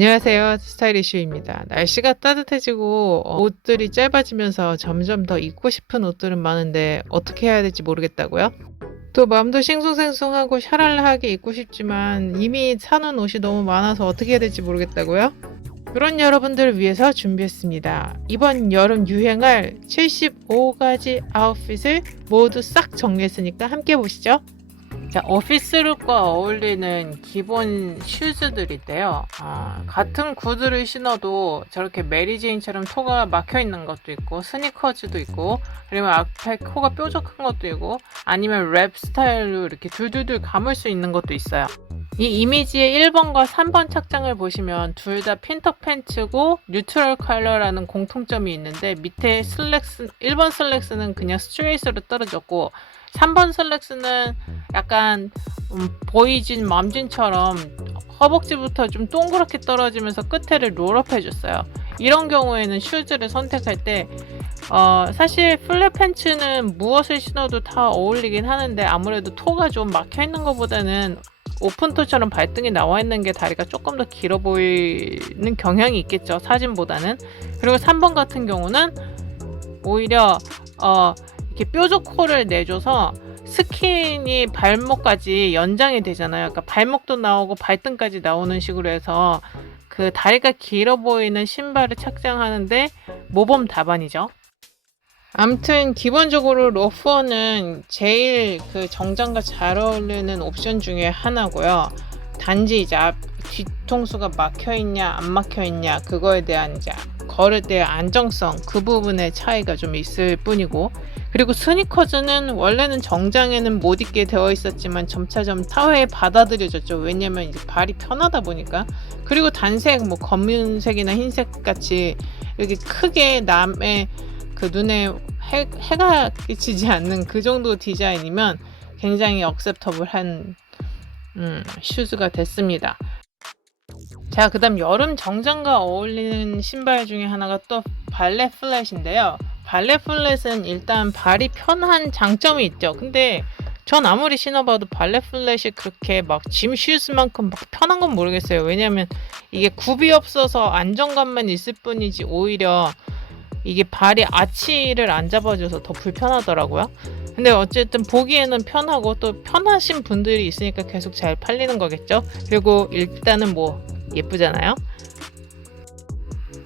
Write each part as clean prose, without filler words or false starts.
안녕하세요. 스타일이슈입니다. 날씨가 따뜻해지고 옷들이 짧아지면서 점점 더 입고 싶은 옷들은 많은데 어떻게 해야 될지 모르겠다고요? 또 마음도 싱숭생숭하고 샤랄라하게 입고 싶지만 이미 사는 옷이 너무 많아서 어떻게 해야 될지 모르겠다고요? 그런 여러분들을 위해서 준비했습니다. 이번 여름 유행할 75가지 아웃핏을 모두 싹 정리했으니까 함께 보시죠. 자, 오피스룩과 어울리는 기본 슈즈들인데요. 같은 구두를 신어도 저렇게 메리제인처럼 토가 막혀 있는 것도 있고, 스니커즈도 있고, 그리고 앞에 코가 뾰족한 것도 있고, 아니면 랩 스타일로 이렇게 둘둘둘 감을 수 있는 것도 있어요. 이 이미지의 1번과 3번 착장을 보시면 둘 다 핀터 팬츠고 뉴트럴 컬러라는 공통점이 있는데, 밑에 1번 슬랙스는 그냥 스트레이트로 떨어졌고 3번 슬랙스는 약간 보이진 맘진처럼 허벅지부터 좀 동그랗게 떨어지면서 끝에를 롤업 해줬어요. 이런 경우에는 슈즈를 선택할 때 사실 플랫 팬츠는 무엇을 신어도 다 어울리긴 하는데 아무래도 토가 좀 막혀있는 것보다는 오픈토처럼 발등이 나와 있는 게 다리가 조금 더 길어 보이는 경향이 있겠죠, 사진보다는. 그리고 3번 같은 경우는 오히려 이렇게 뾰족코를 내줘서 스킨이 발목까지 연장이 되잖아요. 그러니까 발목도 나오고 발등까지 나오는 식으로 해서 그 다리가 길어 보이는 신발을 착장하는데 모범 답안이죠. 아무튼 기본적으로 로퍼는 제일 그 정장과 잘 어울리는 옵션 중에 하나고요. 단지 이제 뒤통수가 막혀있냐 안 막혀있냐 그거에 대한 이제 걸을 때의 안정성, 그 부분의 차이가 좀 있을 뿐이고, 그리고 스니커즈는 원래는 정장에는 못 입게 되어 있었지만 점차점 사회에 받아들여졌죠. 왜냐면 이제 발이 편하다 보니까. 그리고 단색, 뭐 검은색이나 흰색 같이 이렇게 크게 남의 그 눈에 해가 끼치지 않는 그 정도 디자인이면 굉장히 억셉터블한 슈즈가 됐습니다. 자, 그 다음 여름 정장과 어울리는 신발 중에 하나가 또 발레 플랫인데요. 발레 플랫은 일단 발이 편한 장점이 있죠. 근데 전 아무리 신어봐도 발레 플랫이 그렇게 막 짐 슈즈만큼 막 편한 건 모르겠어요. 왜냐면 이게 굽이 없어서 안정감만 있을 뿐이지 오히려 이게 발이 아치를 안 잡아줘서 더 불편하더라고요. 근데 어쨌든 보기에는 편하고 또 편하신 분들이 있으니까 계속 잘 팔리는 거겠죠. 그리고 일단은 뭐 예쁘잖아요.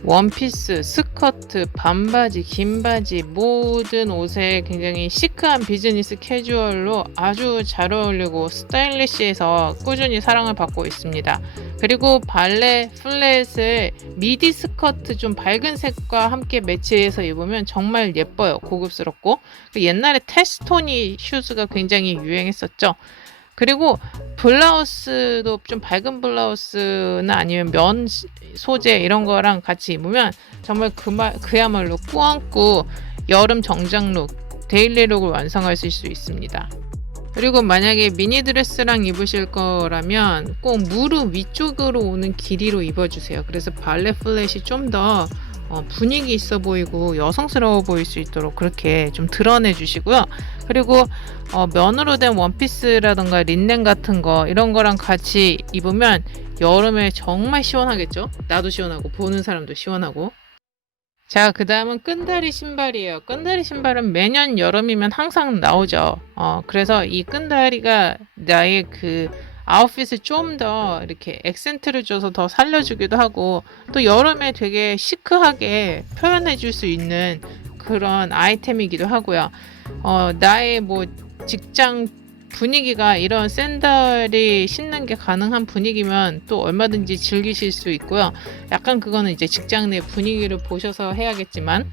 원피스, 스커트, 반바지, 긴 바지 모든 옷에 굉장히 시크한 비즈니스 캐주얼로 아주 잘 어울리고 스타일리시해서 꾸준히 사랑을 받고 있습니다. 그리고 발레 플랫을 미디 스커트 좀 밝은 색과 함께 매치해서 입으면 정말 예뻐요. 고급스럽고. 옛날에 테스토니 슈즈가 굉장히 유행했었죠. 그리고 블라우스도 좀 밝은 블라우스나 아니면 면 소재 이런 거랑 같이 입으면 정말 그야말로 꾸안꾸 여름 정장룩, 데일리룩을 완성할 수 있습니다. 그리고 만약에 미니드레스랑 입으실 거라면 꼭 무릎 위쪽으로 오는 길이로 입어주세요. 그래서 발레 플랫이 좀 더 분위기 있어 보이고 여성스러워 보일 수 있도록 그렇게 좀 드러내 주시고요. 그리고 면으로 된 원피스라던가 린넨 같은 거 이런 거랑 같이 입으면 여름에 정말 시원하겠죠? 나도 시원하고 보는 사람도 시원하고. 자, 그 다음은 끈다리 신발이에요. 끈다리 신발은 매년 여름이면 항상 나오죠. 그래서 이 끈다리가 나의 그 아웃핏을 좀 더 이렇게 액센트를 줘서 더 살려주기도 하고 또 여름에 되게 시크하게 표현해 줄 수 있는 그런 아이템이기도 하고요. 나의 뭐 직장 분위기가 이런 샌들이 신는 게 가능한 분위기면 또 얼마든지 즐기실 수 있고요. 약간 그거는 이제 직장 내 분위기를 보셔서 해야겠지만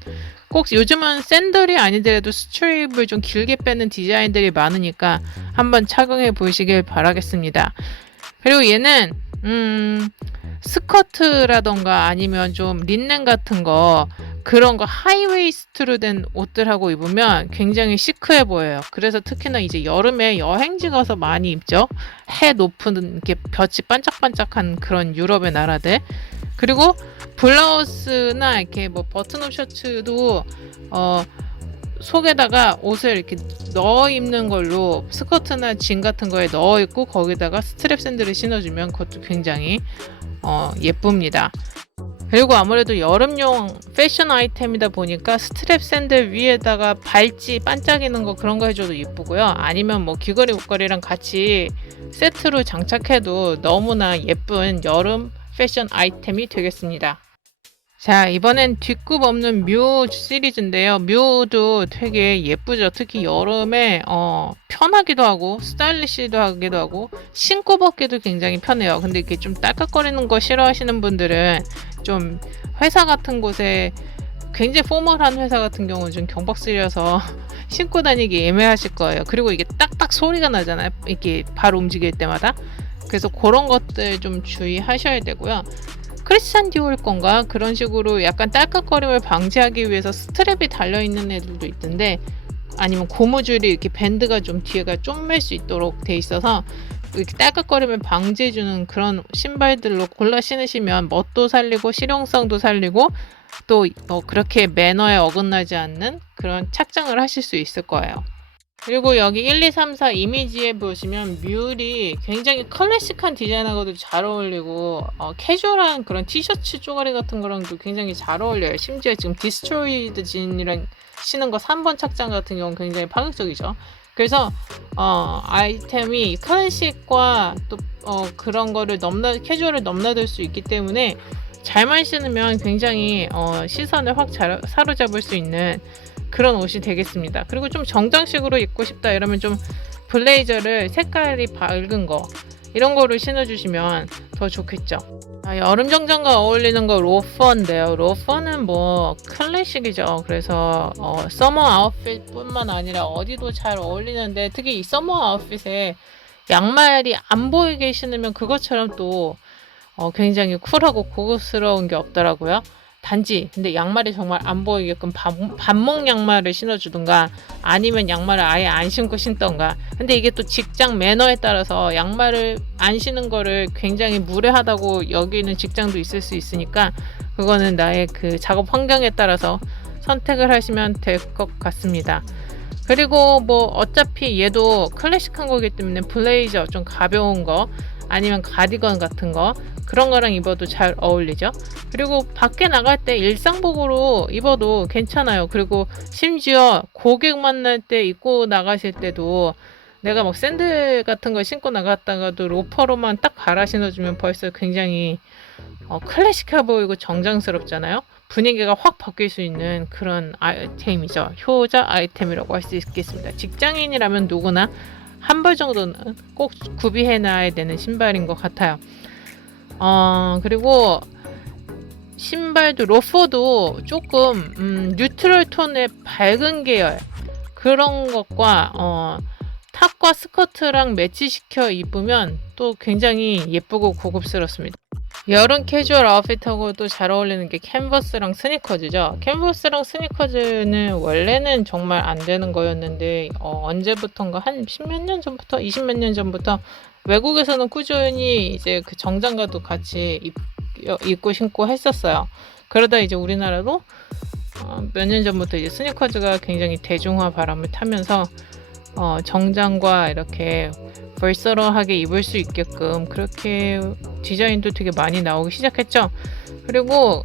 꼭 요즘은 샌들이 아니더라도 스트립을 좀 길게 빼는 디자인들이 많으니까 한번 착용해 보시길 바라겠습니다. 그리고 얘는 스커트라던가 아니면 좀 린넨 같은 거 그런 거 하이웨이스트로 된 옷들하고 입으면 굉장히 시크해 보여요. 그래서 특히나 이제 여름에 여행지 가서 많이 입죠. 해 높은 이렇게 볕이 반짝반짝한 그런 유럽의 나라들. 그리고 블라우스나 이렇게 뭐 버튼업 셔츠도 속에다가 옷을 이렇게 넣어 입는 걸로 스커트나 진 같은 거에 넣어 입고 거기다가 스트랩 샌들을 신어주면 그것도 굉장히 예쁩니다. 그리고 아무래도 여름용 패션 아이템이다 보니까 스트랩 샌들 위에다가 발찌 반짝이는 거 그런 거 해줘도 예쁘고요. 아니면 뭐 귀걸이 목걸이랑 같이 세트로 장착해도 너무나 예쁜 여름 패션 아이템이 되겠습니다. 자, 이번엔 뒷굽 없는 뮤 시리즈인데요. 뮤도 되게 예쁘죠. 특히 여름에 편하기도 하고 스타일리시도 하기도 하고 신고 벗기도 굉장히 편해요. 근데 이게 좀 딸깍거리는 거 싫어하시는 분들은 좀 회사 같은 곳에 굉장히 포멀한 회사 같은 경우는 좀 경박스러워서 신고 다니기 애매하실 거예요. 그리고 이게 딱딱 소리가 나잖아요. 이렇게 발 움직일 때마다. 그래서 그런 것들 좀 주의하셔야 되고요. 크리스찬 디올 건가? 그런 식으로 약간 딸깍거림을 방지하기 위해서 스트랩이 달려있는 애들도 있던데, 아니면 고무줄이 이렇게 밴드가 좀 뒤에가 쪼맬 수 있도록 돼 있어서 이렇게 딸깍거림을 방지해주는 그런 신발들로 골라 신으시면 멋도 살리고 실용성도 살리고 또 그렇게 매너에 어긋나지 않는 그런 착장을 하실 수 있을 거예요. 그리고 여기 1, 2, 3, 4 이미지에 보시면 뮬이 굉장히 클래식한 디자인하고도 잘 어울리고 캐주얼한 그런 티셔츠 쪼가리 같은 거랑도 굉장히 잘 어울려요. 심지어 지금 디스트로이드 진이랑 신은 거 3번 착장 같은 경우는 굉장히 파격적이죠. 그래서 아이템이 클래식과 또 그런 거를 캐주얼을 넘나들 수 있기 때문에 잘만 신으면 굉장히 시선을 확 사로잡을 수 있는 그런 옷이 되겠습니다. 그리고 좀 정장식으로 입고 싶다 이러면 좀 블레이저를 색깔이 밝은 거 이런 거를 신어주시면 더 좋겠죠. 여름 정장과 어울리는 거 로퍼인데요. 로퍼는 뭐 클래식이죠. 그래서 서머 아웃핏 뿐만 아니라 어디도 잘 어울리는데, 특히 이 서머 아웃핏에 양말이 안 보이게 신으면 그것처럼 또 굉장히 쿨하고 고급스러운 게 없더라고요. 단지 근데 양말이 정말 안 보이게끔 반목 양말을 신어주든가 아니면 양말을 아예 안 신고 신던가. 근데 이게 또 직장 매너에 따라서 양말을 안 신는 거를 굉장히 무례하다고 여기는 직장도 있을 수 있으니까 그거는 나의 그 작업 환경에 따라서 선택을 하시면 될 것 같습니다. 그리고 뭐 어차피 얘도 클래식한 거기 때문에 블레이저 좀 가벼운 거 아니면 가디건 같은 거 그런 거랑 입어도 잘 어울리죠. 그리고 밖에 나갈 때 일상복으로 입어도 괜찮아요. 그리고 심지어 고객 만날 때 입고 나가실 때도 내가 막 샌들 같은 거 신고 나갔다가도 로퍼로만 딱 갈아 신어주면 벌써 굉장히 클래식해 보이고 정장스럽잖아요. 분위기가 확 바뀔 수 있는 그런 아이템이죠. 효자 아이템이라고 할 수 있겠습니다. 직장인이라면 누구나 한 벌 정도는 꼭 구비해놔야 되는 신발인 것 같아요. 그리고 신발도 로퍼도 조금 뉴트럴 톤의 밝은 계열 그런 것과 탑과 스커트랑 매치시켜 입으면 또 굉장히 예쁘고 고급스럽습니다. 여름 캐주얼 아웃핏하고도 잘 어울리는 게 캔버스랑 스니커즈죠. 캔버스랑 스니커즈는 원래는 정말 안 되는 거였는데 언제부턴가 한 10몇 년 전부터 20몇 년 전부터 외국에서는 꾸준히 이제 그 정장과도 같이 입고 신고 했었어요. 그러다 이제 우리나라도 몇 년 전부터 이제 스니커즈가 굉장히 대중화 바람을 타면서 정장과 이렇게 벌서러하게 입을 수 있게끔 그렇게 디자인도 되게 많이 나오기 시작했죠. 그리고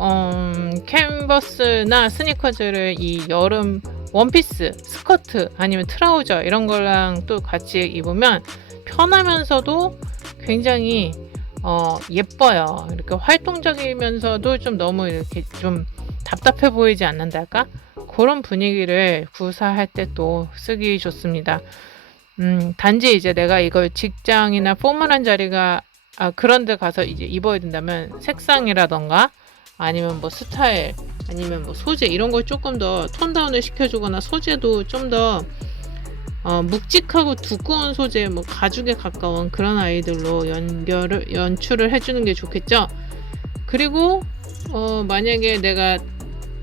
캔버스나 스니커즈를 이 여름 원피스, 스커트 아니면 트라우저 이런 거랑 또 같이 입으면 편하면서도 굉장히 예뻐요. 이렇게 활동적이면서도 좀 너무 이렇게 좀 답답해 보이지 않는달까? 그런 분위기를 구사할 때 또 쓰기 좋습니다. 단지 이제 내가 이걸 직장이나 포멀한 자리가 그런 데 가서 이제 입어야 된다면 색상이라던가 아니면 뭐 스타일 아니면 뭐 소재 이런 걸 조금 더 톤다운을 시켜주거나 소재도 좀 더 묵직하고 두꺼운 소재 뭐 가죽에 가까운 그런 아이들로 연출을 해주는 게 좋겠죠. 그리고 만약에 내가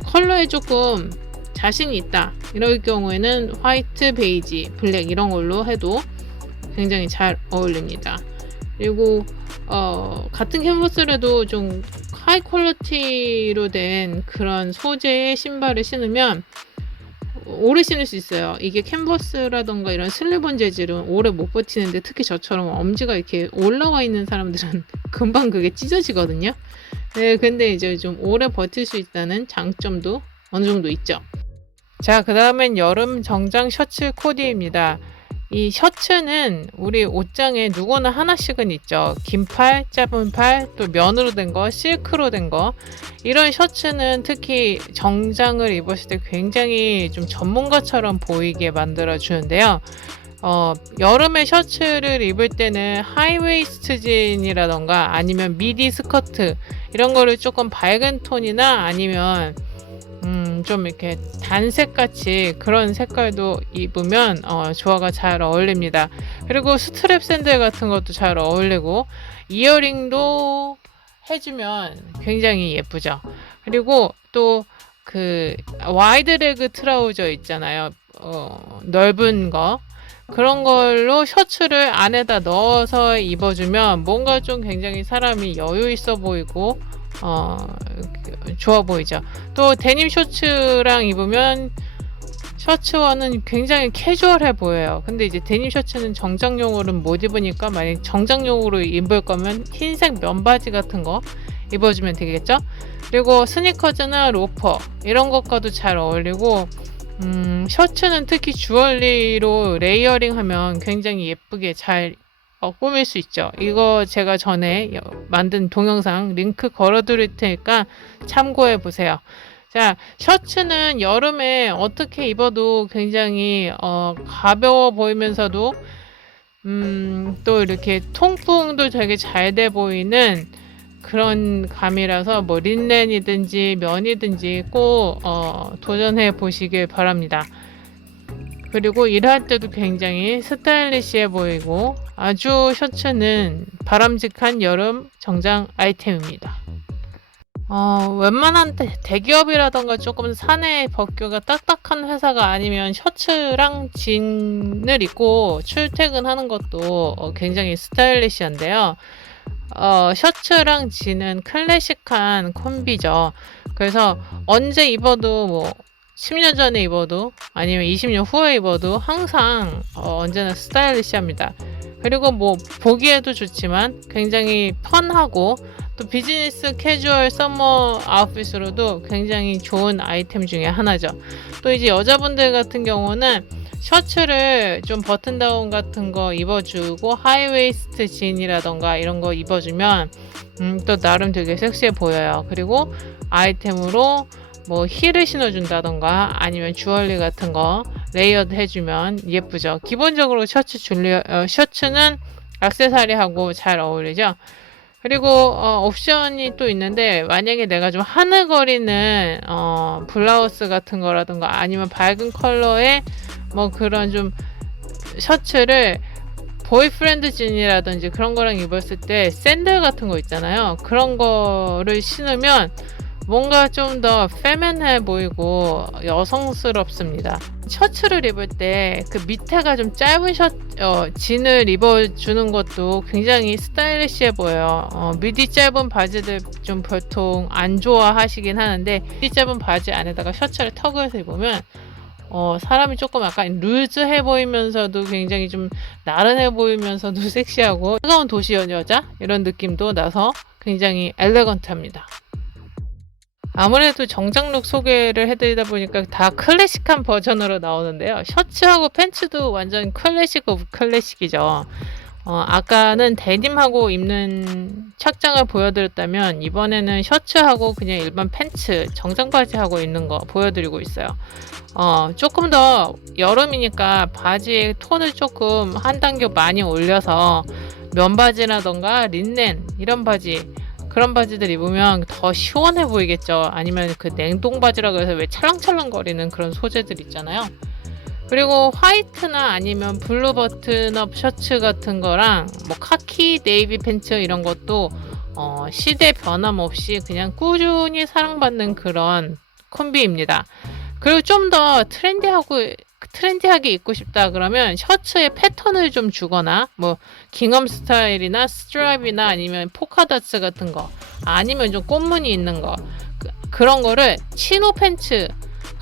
컬러에 조금 자신이 있다 이럴 경우에는 화이트, 베이지, 블랙 이런 걸로 해도 굉장히 잘 어울립니다. 그리고 같은 캔버스라도 좀 하이 퀄리티로 된 그런 소재의 신발을 신으면 오래 신을 수 있어요. 이게 캔버스라던가 이런 슬리본 재질은 오래 못 버티는데 특히 저처럼 엄지가 이렇게 올라와 있는 사람들은 금방 그게 찢어지거든요. 네, 근데 이제 좀 오래 버틸 수 있다는 장점도 어느 정도 있죠. 자, 그 다음엔 여름 정장 셔츠 코디입니다. 이 셔츠는 우리 옷장에 누구나 하나씩은 있죠. 긴 팔, 짧은 팔, 또 면으로 된 거, 실크로 된 거. 이런 셔츠는 특히 정장을 입었을 때 굉장히 좀 전문가처럼 보이게 만들어 주는데요. 여름에 셔츠를 입을 때는 하이웨이스트 진이라던가 아니면 미디 스커트 이런 거를 조금 밝은 톤이나 아니면 좀 이렇게 단색 같이 그런 색깔도 입으면 조화가 잘 어울립니다. 그리고 스트랩 샌들 같은 것도 잘 어울리고 이어링도 해주면 굉장히 예쁘죠. 그리고 또 그 와이드 레그 트라우저 있잖아요. 넓은 거. 그런 걸로 셔츠를 안에다 넣어서 입어주면 뭔가 좀 굉장히 사람이 여유 있어 보이고 좋아 보이죠. 또 데님 셔츠랑 입으면 셔츠와는 굉장히 캐주얼해 보여요. 근데 이제 데님 셔츠는 정장용으로는 못 입으니까 만약 정장용으로 입을 거면 흰색 면바지 같은 거 입어주면 되겠죠. 그리고 스니커즈나 로퍼 이런 것과도 잘 어울리고 셔츠는 특히 주얼리로 레이어링 하면 굉장히 예쁘게 잘 꾸밀 수 있죠. 이거 제가 전에 만든 동영상 링크 걸어 드릴 테니까 참고해 보세요. 자, 셔츠는 여름에 어떻게 입어도 굉장히 가벼워 보이면서도 또 이렇게 통풍도 되게 잘 돼 보이는 그런 감이라서 뭐 린넨이든지 면이든지 꼭 도전해 보시길 바랍니다. 그리고 일할 때도 굉장히 스타일리시해 보이고 아주 셔츠는 바람직한 여름 정장 아이템입니다. 웬만한 대기업이라던가 조금 사내 법규가 딱딱한 회사가 아니면 셔츠랑 진을 입고 출퇴근하는 것도 굉장히 스타일리시한데요. 셔츠랑 진은 클래식한 콤비죠. 그래서 언제 입어도 뭐 10년 전에 입어도 아니면 20년 후에 입어도 항상 언제나 스타일리시합니다. 그리고 뭐 보기에도 좋지만 굉장히 펀하고 또 비즈니스 캐주얼 서머 아웃핏으로도 굉장히 좋은 아이템 중에 하나죠. 또 이제 여자분들 같은 경우는 셔츠를 좀 버튼다운 같은 거 입어주고 하이웨이스트 진이라던가 이런 거 입어주면 또 나름 되게 섹시해 보여요. 그리고 아이템으로 뭐 힐을 신어준다던가 아니면 주얼리 같은 거 레이어드 해주면 예쁘죠. 기본적으로 셔츠는 액세서리하고 잘 어울리죠. 그리고 옵션이 또 있는데 만약에 내가 좀 하늘거리는 블라우스 같은 거라던가 아니면 밝은 컬러의 뭐 그런 좀 셔츠를 보이프렌드 진이라든지 그런 거랑 입었을 때 샌들 같은 거 있잖아요. 그런 거를 신으면 뭔가 좀 더 페미닌해 보이고 여성스럽습니다. 셔츠를 입을 때 그 밑에가 좀 짧은 진을 입어주는 것도 굉장히 스타일리시해 보여요. 미디 짧은 바지들 좀 보통 안 좋아하시긴 하는데 미디 짧은 바지 안에다가 셔츠를 턱을 입으면 사람이 조금 약간 루즈해 보이면서도 굉장히 좀 나른해 보이면서도 섹시하고 뜨거운 도시 여자 이런 느낌도 나서 굉장히 엘레건트합니다. 아무래도 정장룩 소개를 해드리다 보니까 다 클래식한 버전으로 나오는데요. 셔츠하고 팬츠도 완전 클래식 오브 클래식이죠. 아까는 데님하고 입는 착장을 보여드렸다면 이번에는 셔츠하고 그냥 일반 팬츠, 정장 바지하고 입는 거 보여드리고 있어요. 조금 더 여름이니까 바지의 톤을 조금 한 단계 많이 올려서 면바지라던가 린넨 이런 바지 그런 바지들 입으면 더 시원해 보이겠죠. 아니면 그 냉동 바지라고 해서 왜 찰랑찰랑 거리는 그런 소재들 있잖아요. 그리고 화이트나 아니면 블루 버튼업 셔츠 같은 거랑 뭐 카키 네이비 팬츠 이런 것도 시대 변함없이 그냥 꾸준히 사랑받는 그런 콤비입니다. 그리고 좀 더 트렌디하게 입고 싶다 그러면 셔츠에 패턴을 좀 주거나 뭐 깅엄 스타일이나 스트라이프나 아니면 포카다츠 같은 거 아니면 좀 꽃무늬 있는 거 그런 거를 치노 팬츠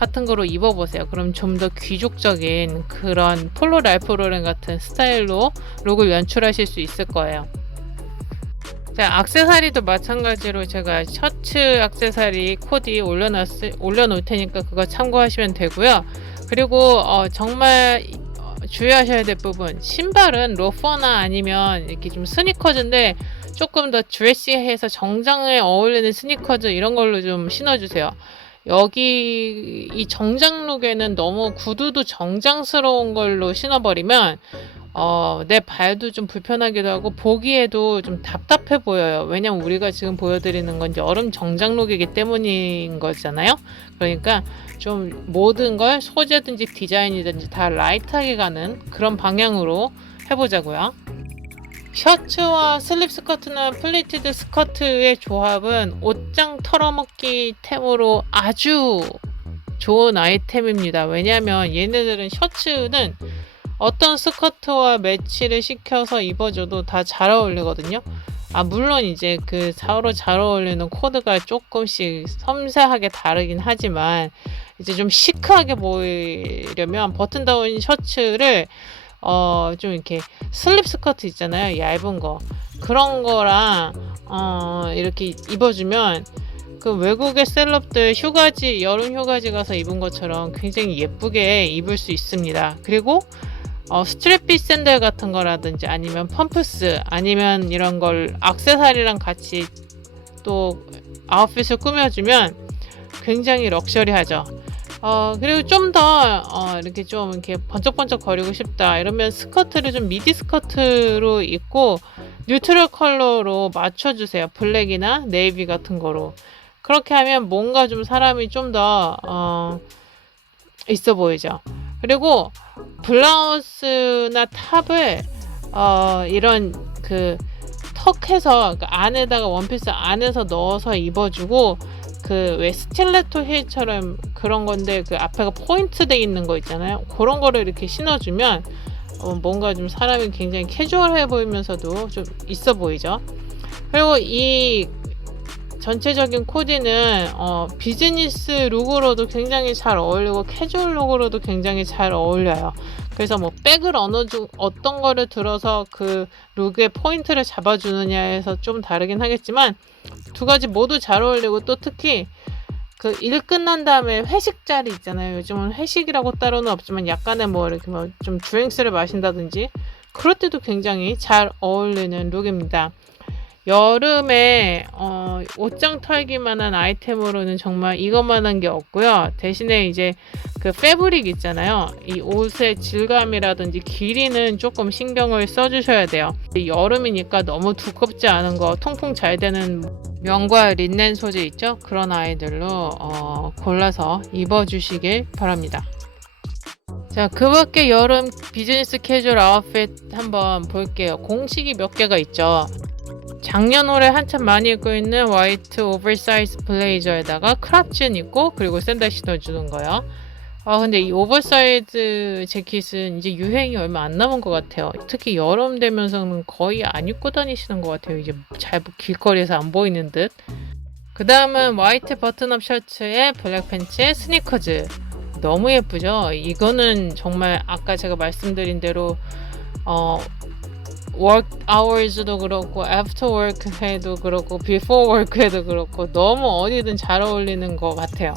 같은 거로 입어보세요. 그럼 좀 더 귀족적인 그런 폴로 랄프 로렌 같은 스타일로 룩을 연출하실 수 있을 거예요. 자, 액세서리도 마찬가지로 제가 셔츠 액세서리 코디 올려놓을 테니까 그거 참고하시면 되고요. 그리고 정말 주의하셔야 될 부분, 신발은 로퍼나 아니면 이렇게 좀 스니커즈인데 조금 더 드레시해서 정장에 어울리는 스니커즈 이런 걸로 좀 신어주세요. 여기 이 정장 룩에는 너무 구두도 정장스러운 걸로 신어버리면 내 발도 좀 불편하기도 하고 보기에도 좀 답답해 보여요. 왜냐면 우리가 지금 보여드리는 건 여름 정장 룩이기 때문인 거잖아요. 그러니까 좀 모든 걸 소재든지 디자인이든지 다 라이트하게 가는 그런 방향으로 해보자고요. 셔츠와 슬립 스커트나 플리티드 스커트의 조합은 옷장 털어먹기 템으로 아주 좋은 아이템입니다. 왜냐하면 얘네들은 셔츠는 어떤 스커트와 매치를 시켜서 입어줘도 다 잘 어울리거든요. 물론 이제 그 서로 잘 어울리는 코드가 조금씩 섬세하게 다르긴 하지만 이제 좀 시크하게 보이려면 버튼다운 셔츠를 좀 이렇게 슬립 스커트 있잖아요. 얇은 거. 그런 거랑 이렇게 입어주면 그 외국의 셀럽들 휴가지, 여름 휴가지 가서 입은 것처럼 굉장히 예쁘게 입을 수 있습니다. 그리고 스트랩핏 샌들 같은 거라든지 아니면 펌프스 아니면 이런 걸 액세서리랑 같이 또 아웃핏을 꾸며주면 굉장히 럭셔리하죠. 그리고 좀 더 이렇게 좀 이렇게 번쩍번쩍 거리고 싶다 이러면 스커트를 좀 미디 스커트로 입고 뉴트럴 컬러로 맞춰주세요. 블랙이나 네이비 같은 거로. 그렇게 하면 뭔가 좀 사람이 좀 더 있어 보이죠. 그리고 블라우스나 탑을 이런 그 턱해서 그 안에다가 원피스 안에서 넣어서 입어주고 그 왜 스틸레토 힐처럼 그런 건데 그 앞에가 포인트 돼 있는 거 있잖아요. 그런 거를 이렇게 신어주면 뭔가 좀 사람이 굉장히 캐주얼해 보이면서도 좀 있어 보이죠. 그리고 이 전체적인 코디는 비즈니스 룩으로도 굉장히 잘 어울리고 캐주얼 룩으로도 굉장히 잘 어울려요. 그래서 뭐 백을 어떤 거를 들어서 그 룩의 포인트를 잡아주느냐에서 좀 다르긴 하겠지만 두 가지 모두 잘 어울리고 또 특히 그 일 끝난 다음에 회식 자리 있잖아요. 요즘은 회식이라고 따로는 없지만 약간의 뭐 이렇게 뭐 좀 드링크를 마신다든지 그럴 때도 굉장히 잘 어울리는 룩입니다. 여름에 옷장 털기만한 아이템으로는 정말 이것만한 게 없고요. 대신에 이제 그 패브릭 있잖아요. 이 옷의 질감이라든지 길이는 조금 신경을 써주셔야 돼요. 여름이니까 너무 두껍지 않은 거, 통풍 잘 되는 면과 린넨 소재 있죠? 그런 아이들로 골라서 입어주시길 바랍니다. 자, 그 밖에 여름 비즈니스 캐주얼 아웃핏 한번 볼게요. 공식이 몇 개가 있죠. 작년 올해 한참 많이 입고 있는 화이트 오버사이즈 블레이저에다가 크랍진 입고 그리고 샌들 신어주는 거요. 근데 이 오버사이즈 재킷은 이제 유행이 얼마 안 남은 것 같아요. 특히 여름 되면서는 거의 안 입고 다니시는 것 같아요. 이제 잘 길거리에서 안 보이는 듯. 그 다음은 화이트 버튼업 셔츠에 블랙 팬츠에 스니커즈. 너무 예쁘죠? 이거는 정말 아까 제가 말씀드린 대로 work hours도 그렇고 after work 해도 그렇고 before work 해도 그렇고 너무 어디든 잘 어울리는 것 같아요.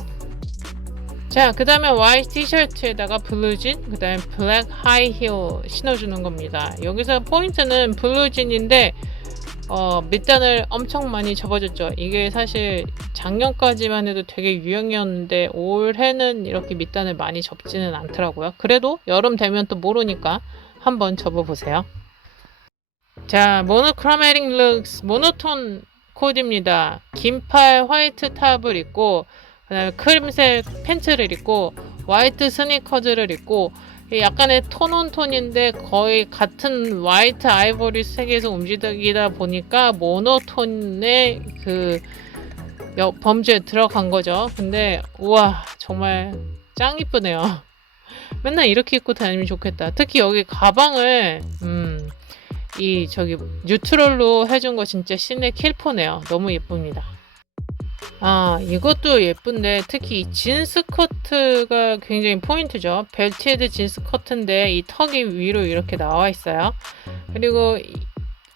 자, 그 다음에 화이트 티셔츠에다가 블루진, 그 다음에 블랙 하이힐 신어주는 겁니다. 여기서 포인트는 블루진인데 밑단을 엄청 많이 접어줬죠. 이게 사실 작년까지만 해도 되게 유행이었는데 올해는 이렇게 밑단을 많이 접지는 않더라고요. 그래도 여름 되면 또 모르니까 한번 접어보세요. 자, 모노크로매틱 룩스, 모노톤 코디입니다. 긴팔 화이트 탑을 입고 그 다음에 크림색 팬츠를 입고 화이트 스니커즈를 입고 약간의 톤온톤인데 거의 같은 화이트 아이보리 색에서 움직이다 보니까 모노톤의 그 범주에 들어간 거죠. 근데 우와 정말 짱 이쁘네요. 맨날 이렇게 입고 다니면 좋겠다. 특히 여기 가방을 이 저기 뉴트럴로 해준 거 진짜 신의 킬포네요. 너무 예쁩니다. 이것도 예쁜데 특히 이 진스 커트가 굉장히 포인트죠. 벨티헤드 진스 커트인데 이 턱이 위로 이렇게 나와 있어요. 그리고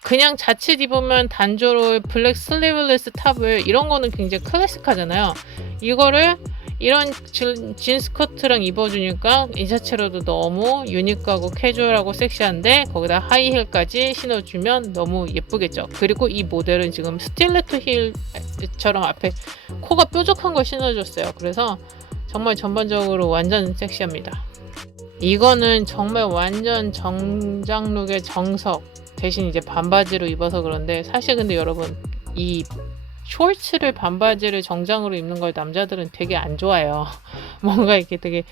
그냥 자칫 입으면 단조로울 블랙 슬리브레스 탑을 이런 거는 굉장히 클래식하잖아요. 이거를 이런 진스 커트랑 입어주니까 이 자체로도 너무 유니크하고 캐주얼하고 섹시한데 거기다 하이힐까지 신어주면 너무 예쁘겠죠. 그리고 이 모델은 지금 스틸레토 힐처럼 앞에 코가 뾰족한 걸 신어줬어요. 그래서 정말 전반적으로 완전 섹시합니다. 이거는 정말 완전 정장룩의 정석 대신 이제 반바지로 입어서 그런데 사실 근데 여러분 이 숄츠를 반바지를 정장으로 입는 걸 남자들은 되게 안 좋아해요. 뭔가 이렇게 되게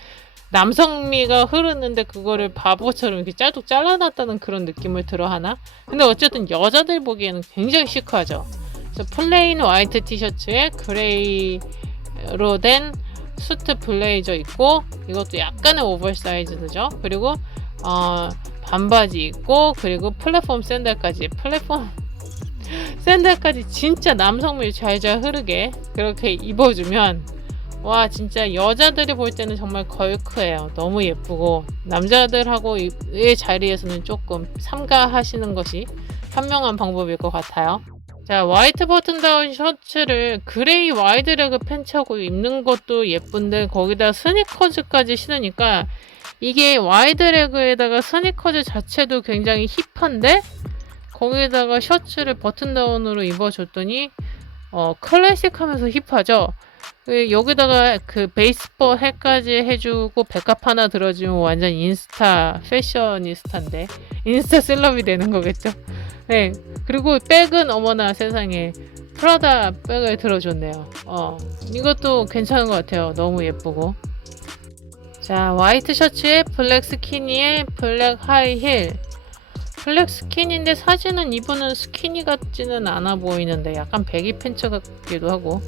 남성미가 흐르는데 그거를 바보처럼 이렇게 짜둑 잘라놨다는 그런 느낌을 들어 하나? 근데 어쨌든 여자들 보기에는 굉장히 시크하죠. 그래서 플레인 화이트 티셔츠에 그레이로 된 수트 블레이저 있고 이것도 약간의 오버사이즈죠. 그리고 반바지 있고 그리고 플랫폼 샌들까지 샌들까지 진짜 남성미 잘잘 흐르게 그렇게 입어주면 와 진짜 여자들이 볼 때는 정말 걸크해요. 너무 예쁘고 남자들하고의 자리에서는 조금 삼가하시는 것이 현명한 방법일 것 같아요. 자, 화이트 버튼 다운 셔츠를 그레이 와이드레그 팬츠하고 입는 것도 예쁜데 거기다 스니커즈까지 신으니까 이게 와이드레그에다가 스니커즈 자체도 굉장히 힙한데 거기다가 셔츠를 버튼다운으로 입어줬더니 클래식하면서 힙하죠. 여기다가 그 베이스볼 해까지 해주고 백합 하나 들어주면 완전 인스타 패셔니스타인데 인스타 셀럽이 되는 거겠죠. 네, 그리고 백은 어머나 세상에 프라다 백을 들어줬네요. 이것도 괜찮은 것 같아요. 너무 예쁘고. 자, 화이트 셔츠에 블랙 스키니에 블랙 하이힐. 블랙 스키니인데 사진은 이분은 스키니 같지는 않아 보이는데 약간 배기 팬츠 같기도 하고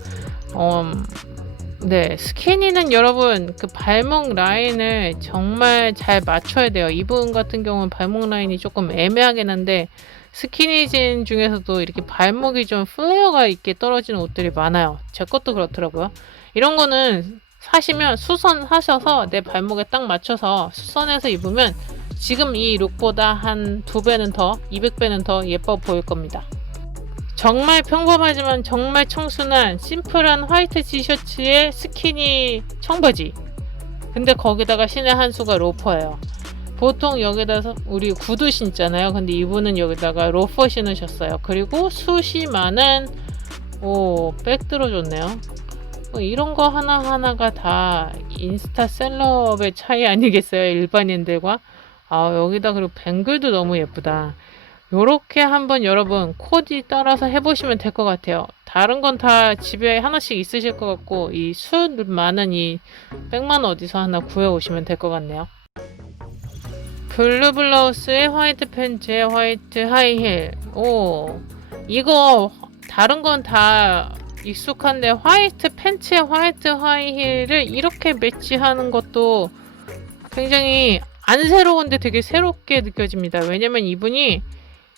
네, 스키니는 여러분 그 발목 라인을 정말 잘 맞춰야 돼요. 이분 같은 경우는 발목 라인이 조금 애매하긴 한데 스키니진 중에서도 이렇게 발목이 좀 플레어가 있게 떨어지는 옷들이 많아요. 제 것도 그렇더라고요. 이런 거는 사시면 수선하셔서 내 발목에 딱 맞춰서 수선해서 입으면 지금 이 룩보다 한 2배는 더, 200배는 더 예뻐 보일 겁니다. 정말 평범하지만 정말 청순한 심플한 화이트 티셔츠에 스키니 청바지. 근데 거기다가 신의 한 수가 로퍼예요. 보통 여기다 우리 구두 신잖아요. 근데 이분은 여기다가 로퍼 신으셨어요. 그리고 숱이 많은 백 들어줬네요. 이런 거 하나하나가 다 인스타 셀럽의 차이 아니겠어요? 일반인들과. 여기다 그리고 뱅글도 너무 예쁘다. 요렇게 한번 여러분 코디 따라서 해보시면 될 것 같아요. 다른 건 다 집에 하나씩 있으실 것 같고 이 숱 많은 이 백만 어디서 하나 구해오시면 될 것 같네요. 블루 블라우스에 화이트 팬츠에 화이트 하이힐. 이거 다른 건 다 익숙한데 화이트 팬츠에 화이트 하이힐을 이렇게 매치하는 것도 굉장히 안 새로운데 되게 새롭게 느껴집니다. 왜냐면 이분이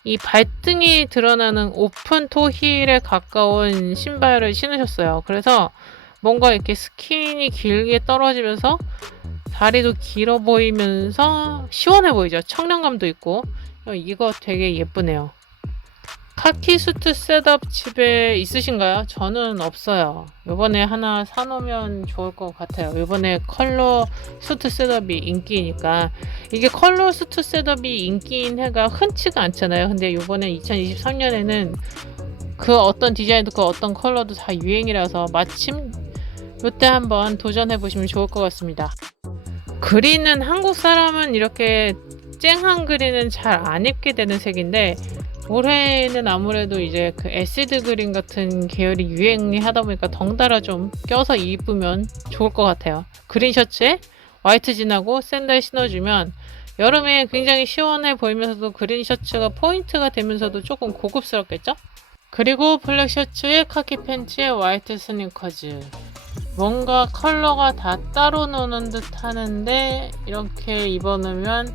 이 발등이 드러나는 오픈 토 힐에 가까운 신발을 신으셨어요. 그래서 뭔가 이렇게 스킨이 길게 떨어지면서 다리도 길어 보이면서 시원해 보이죠. 청량감도 있고 이거 되게 예쁘네요. 카키 수트 셋업 집에 있으신가요? 저는 없어요. 요번에 하나 사놓으면 좋을 것 같아요. 요번에 컬러 수트 셋업이 인기니까 이게 컬러 수트 셋업이 인기인 해가 흔치가 않잖아요. 근데 요번에 2023년에는 그 어떤 디자인도 그 어떤 컬러도 다 유행이라서 마침 요때 한번 도전해보시면 좋을 것 같습니다. 그린은 한국 사람은 이렇게 쨍한 그린은 잘 안 입게 되는 색인데 올해는 아무래도 이제 그 애시드 그린 같은 계열이 유행이 하다 보니까 덩달아 좀 껴서 입으면 좋을 것 같아요. 그린 셔츠에 화이트 진하고 샌들 신어주면 여름에 굉장히 시원해 보이면서도 그린 셔츠가 포인트가 되면서도 조금 고급스럽겠죠? 그리고 블랙 셔츠에 카키 팬츠에 화이트 스니커즈. 뭔가 컬러가 다 따로 노는 듯 하는데 이렇게 입어놓으면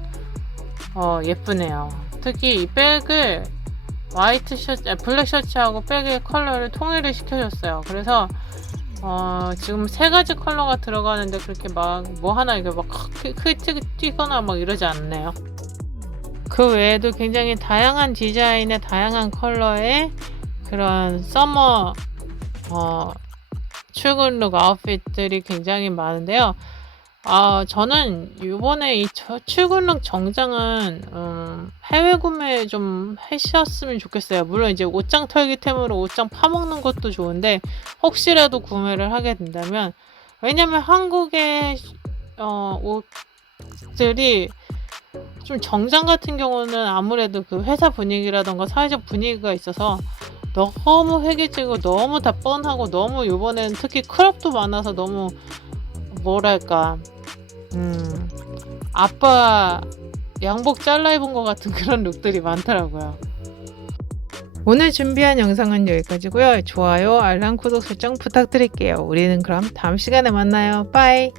예쁘네요. 특히 이 백을 화이트 셔츠, 블랙 셔츠하고 백의 컬러를 통일을 시켜줬어요. 그래서 지금 세 가지 컬러가 들어가는데 그렇게 막 뭐 하나 이게 막 크게 튀거나 막 이러지 않네요. 그 외에도 굉장히 다양한 디자인의 다양한 컬러의 그런 서머 출근룩 아웃핏들이 굉장히 많은데요. 저는 이번에 이 출근룩 정장은 해외 구매 좀 하셨으면 좋겠어요. 물론 이제 옷장 털기템으로 옷장 파먹는 것도 좋은데 혹시라도 구매를 하게 된다면, 왜냐면 한국의 옷들이 좀 정장 같은 경우는 아무래도 그 회사 분위기라던가 사회적 분위기가 있어서 너무 회개지고 너무 다 뻔하고 너무 요번엔 특히 크롭도 많아서 너무 뭐랄까 아빠 양복 잘라 입은 것 같은 그런 룩들이 많더라고요. 오늘 준비한 영상은 여기까지고요. 좋아요, 알람, 구독 설정 부탁드릴게요. 우리는 그럼 다음 시간에 만나요. 빠이.